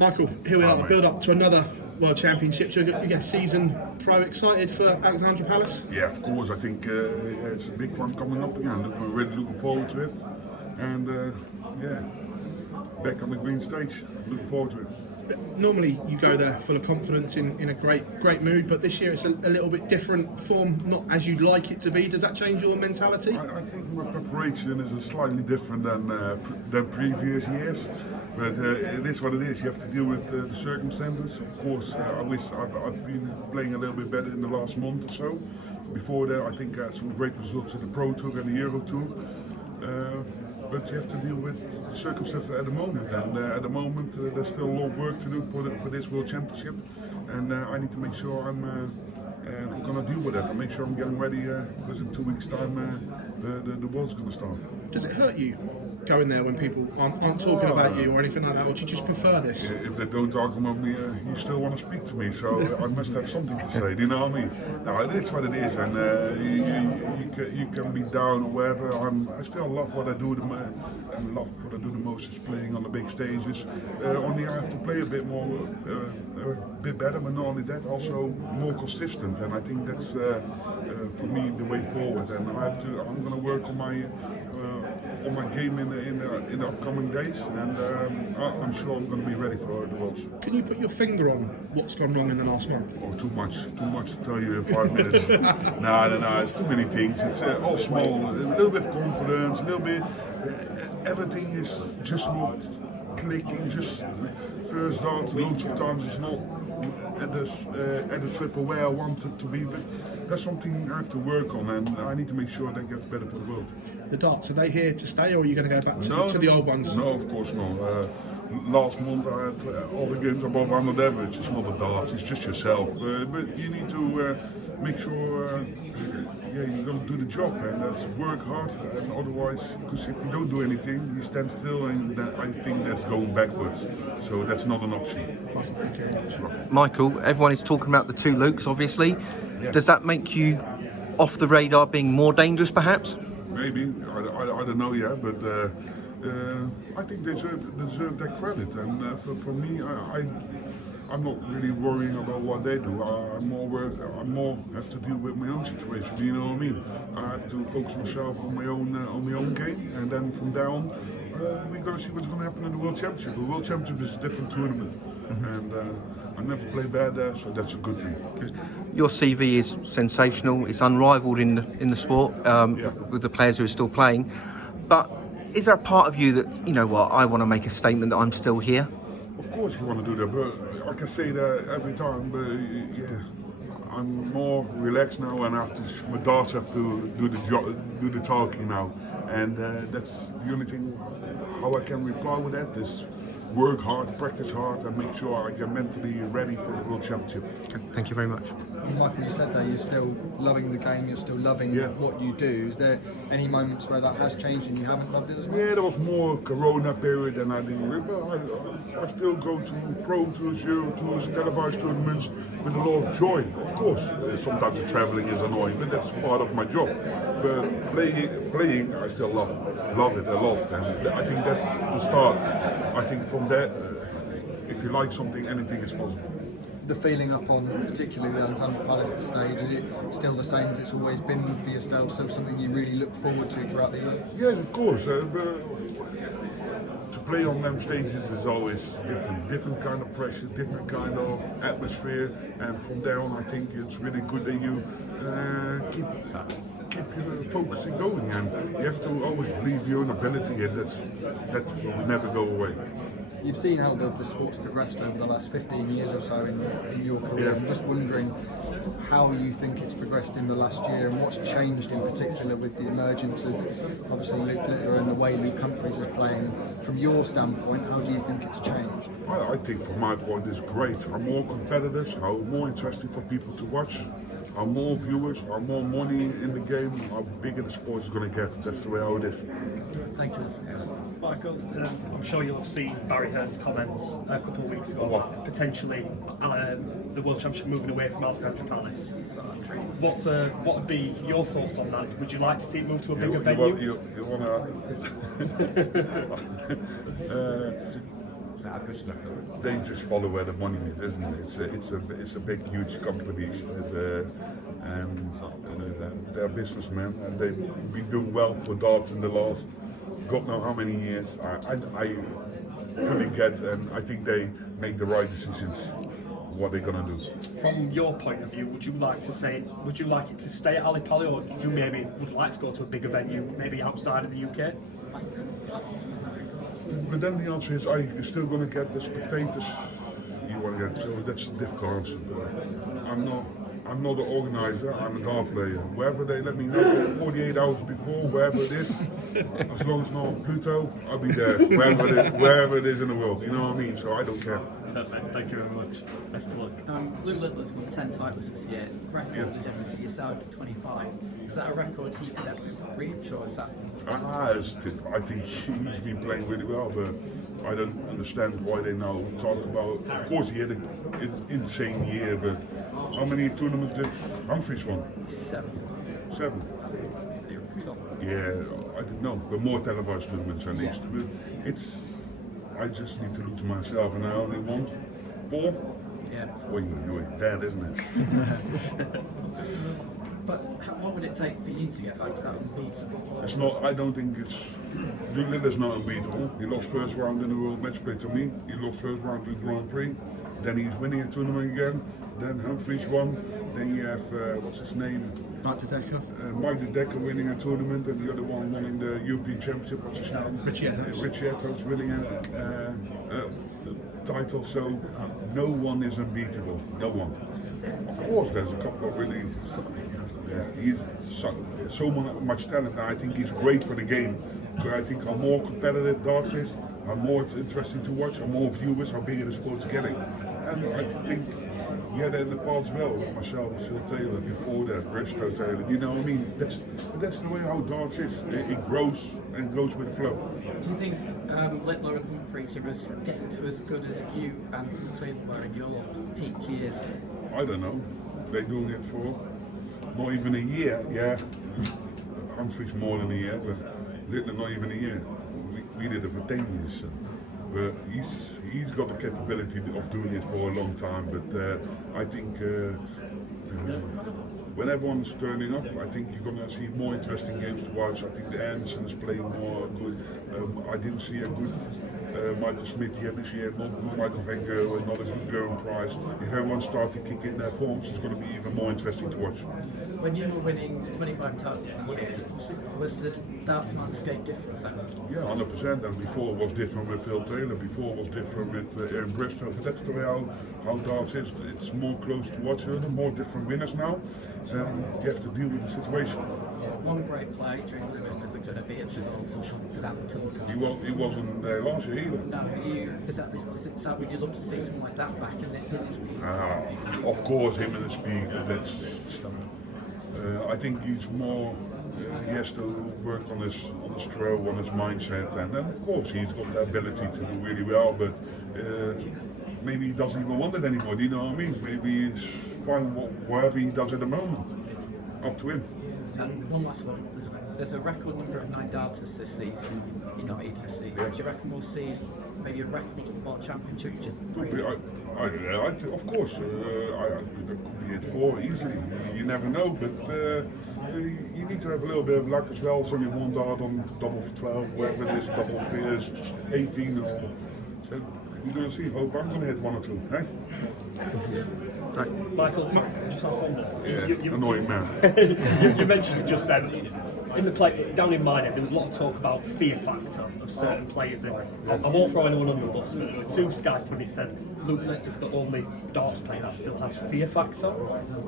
Michael, here we are, build up to another World Championship. You get season pro excited for Alexandra Palace? Yeah, of course. I think it's a big one coming up again. We're really looking forward to it. And yeah, back on the green stage. Looking forward to it. Normally you go there full of confidence, in a great mood, but this year it's a little bit different form, not as you'd like it to be. Does that change your mentality? I think my preparation is slightly different than previous years. But it is what it is. You have to deal with the circumstances. Of course, I wish I've been playing a little bit better in the last month or so. Before that, I think I had some great results in the Pro Tour and the Euro Tour. But you have to deal with the circumstances at the moment. And at the moment, there's still a lot of work to do for this World Championship. And I need to make sure I'm going to deal with that and make sure I'm getting ready because in 2 weeks' time the World's going to start. Does it hurt you going there when people aren't talking about you or anything like that, or do you just prefer this? If they don't talk about me, you still want to speak to me, so I must have something to say. Do you know what I mean? No, it's what it is, and you can be down or whatever. I still love what I do. I love what I do the most is playing on the big stages. Only I have to play a bit more, a bit better, but not only that, also more consistent. And I think that's for me the way forward. And I'm going to work on my game in the upcoming days, and I'm sure I'm going to be ready for the Worlds. Can you put your finger on what's gone wrong in the last month? Oh, too much to tell you in 5 minutes. No, it's too many things. It's all small, a little bit of confidence, a little bit. Everything is just not clicking. Just first dart, loads of times it's not at the triple where I want it to be, but that's something I have to work on, and I need to make sure that gets better for the world. The darts, are they here to stay, or are you going to go back to the old ones? No, of course not. Last month I had all the games above 100 average. It's not a dart, it's just yourself. But you need to make sure you're going to do the job, and that's work hard. And otherwise, because if you don't do anything, you stand still, and I think that's going backwards. So that's not an option. Thank you very much. Michael, everyone is talking about the two Lukes, obviously. Yeah. Does that make you off the radar, being more dangerous, perhaps? Maybe, I don't know yet, but I think they deserve that credit. And for me, I'm not really worrying about what they do. I more have to deal with my own situation. You know what I mean? I have to focus myself on my own game, and then from there on, we're going to see what's going to happen in the World Championship. The World Championship is a different tournament, and I never played bad there, so that's a good thing. Your CV is sensational. It's unrivaled in the sport with the players who are still playing. But is there a part of you that, you know what, I want to make a statement that I'm still here? Of course you want to do that, but I can say that every time. But yeah, I'm more relaxed now, and my darts have to do the talking now, and that's the only thing how I can reply with that is work hard, practice hard, and make sure I get mentally ready for the World Championship. Thank you very much. Michael, you said that you're still loving the game, you're still loving what you do. Is there any moments where that has changed and you haven't loved it as well? Yeah, there was more Corona period than I didn't remember. I still go to Pro Tours, Euro Tours, televised tournaments with a lot of joy. Of course, sometimes the traveling is annoying, but that's part of my job. But playing, I still love it a lot, and I think that's the start. I think from that, if you like something, anything is possible. The feeling up on particularly the Alexandra Palace stage, is it still the same as it's always been for yourself? Still something you really look forward to throughout the year? Yes, of course. But to play on them stages is always different kind of pressure, different kind of atmosphere, and from there on, I think it's really good that you keep your focusing going, and you have to always believe your own ability, and that will never go away. You've seen how the sport's progressed over the last 15 years or so in your career. I'm just wondering how you think it's progressed in the last year, and what's changed in particular with the emergence of obviously Luke Littler and the way Luke Humphries is playing. From your standpoint, how do you think it's changed? I think from my point it's great. How more competitors, how more interesting for people to watch, how more viewers, how more money in the game, how bigger the sport is going to get. That's the way how it is. Thank you. Michael, I'm sure you'll have seen Barry Hearn's comments a couple of weeks ago, potentially the World Championship moving away from Alexandra Palace. What would be your thoughts on that? Would you like to see it move to a bigger venue? You want to they just follow where the money is, isn't it? It's a big, huge company, and they're businessmen, and they've been doing well for darts in the last God know how many years. I fully get, and I think they make the right decisions. What they're gonna do. From your point of view, would you like it to stay at Ali Pali, or would you maybe like to go to a bigger venue, maybe outside of the UK? But then the answer is, are you still going to get the spectators you want to get? So that's a difficult answer. I'm not an organizer, I'm a dart player. Wherever they let me know 48 hours before, wherever it is, as long as it's not Pluto, I'll be there, wherever it is in the world, you know what I mean? So I don't care. Perfect, thank you very much. Best of luck. Lou Littler's won 10 titles this year. Record is ever see yourself at 25. Is that a record he could ever reach, or is that? I think he's been playing really well, but I don't understand why they now talk about. Of course, he had an insane year, but how many tournaments did Humphries won? 7. 7. Yeah, I don't know, but more televised tournaments at least. But I just need to look to myself, and I only won 4. Yeah. Wait, bad, isn't it? But what would it take for you to get back to that unbeatable? It's not. I don't think it's. Liller's not unbeatable. He lost first round in the World Match Play to me. He lost first round in Grand Prix. Then he's winning a tournament again. Then Humphries won. Then you have what's his name? Mike de Decker. Mike de Decker winning a tournament, and the other one winning the European Championship. What's his name? Richie Etos winning a title. So no one is unbeatable. No one. Of course, there's a couple of really. He's so much talent, and I think he's great for the game. But I think how more competitive darts is, how more it's interesting to watch, how more viewers, how bigger the sport's getting. And I think he had that in the past as well, with myself and Phil Taylor, before that, Bristow Taylor. You know what I mean? That's the way how darts is. It grows and goes with the flow. Do you think Littler and Humphries are getting to as good as you and Taylor were in your peak years? I don't know. They're doing it for not even a year. Yeah, Humphries more than a year, but Littler not even a year. We did it for 10 years. But he's got the capability of doing it for a long time. But I think when everyone's turning up, I think you're going to see more interesting games to watch. I think the Anderson is playing more good. I didn't see a good Michael Smith yet this year, not good Michael van Gerwen, not a good Gerwen Price. If everyone starts to kick in their forms, it's going to be even more interesting to watch. When you were winning 25 titles a year, was the darts landscape different then? Yeah, 100%. And before it was different with Phil Taylor, before it was different with Aaron Bristow. But that's the way how darts is. It's more close to watching, more different winners now. And you have to deal with the situation. One great play during Lewis is going to be at the Bolton. He wasn't there last year either. No, would you love to see something like that back in his peak? Of course, him in his peak. I think he's more. He has to work on his throw, on his mindset, and then of course he's got the ability to do really well. But maybe he doesn't even want it anymore. Do you know what I mean? Maybe he's fine whatever he does at the moment. Up to him. And one last one. There's a record number of 9 darters this season you're not even see. Yeah. Do you reckon we'll see maybe a record of World Championships? Of course, I could be at 4 easily. You never know, but you need to have a little bit of luck as well. There's only one dart on double 12, wherever it is, double fierce, 18. So you're going to see. Hope I'm going to hit 1 or 2. Right? Right. Michael, just off one more. Annoying man. You mentioned it just then. In the play, down in my head, there was a lot of talk about fear factor of certain players. And I won't throw anyone on the bus, but there were 2 Sky pundits said Luke Littler's the only darts player that still has fear factor.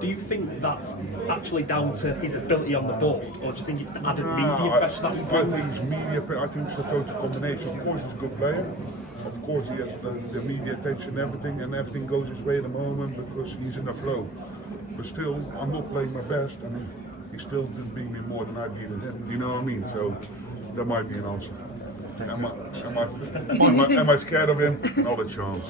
Do you think that's actually down to his ability on the board, or do you think it's the added media pressure that he brings? I think it's media. I think it's a total combination. Of course, he's a good player. Of course, he has the media attention, and everything goes his way at the moment because he's in the flow. But still, I'm not playing my best, and he still didn't beat me more than I beat him. You know what I mean? So that might be an answer. Am I scared of him? Not a chance.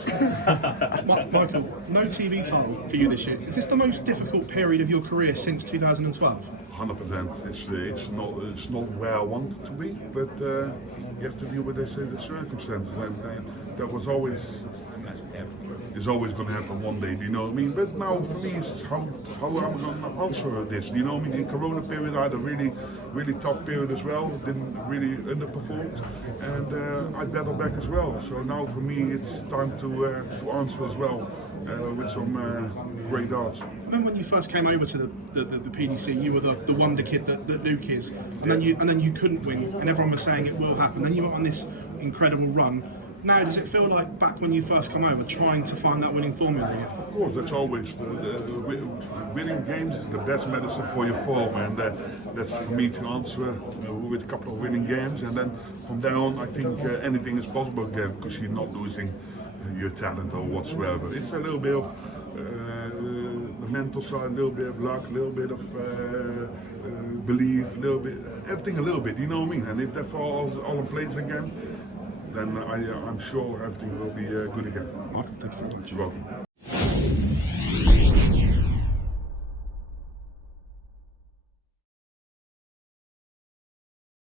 Michael, no TV title for you this year. Is this the most difficult period of your career since 2012? 100%. It's not where I want it to be, but you have to deal with the circumstances. And that was always is always going to happen one day. Do you know what I mean? But now for me, it's how I'm going to answer this. Do you know what I mean? In Corona period, I had a really tough period as well. Didn't really underperformed, and I battled back as well. So now for me, it's time to answer as well with some great darts. And then when you first came over to the PDC, you were the wonder kid that Luke is, and then you couldn't win, and everyone was saying it will happen. Then you went on this incredible run. Now, does it feel like back when you first come over, trying to find that winning formula again? Of course, that's always winning games is the best medicine for your form, and that's for me to answer with a couple of winning games, and then from there on, I think anything is possible again because you're not losing your talent or whatsoever. It's a little bit of the mental side, a little bit of luck, a little bit of belief, a little bit everything, a little bit. You know what I mean? And if that falls all in place again, then I'm sure everything will be good again. Michael, thank you very much. You're welcome.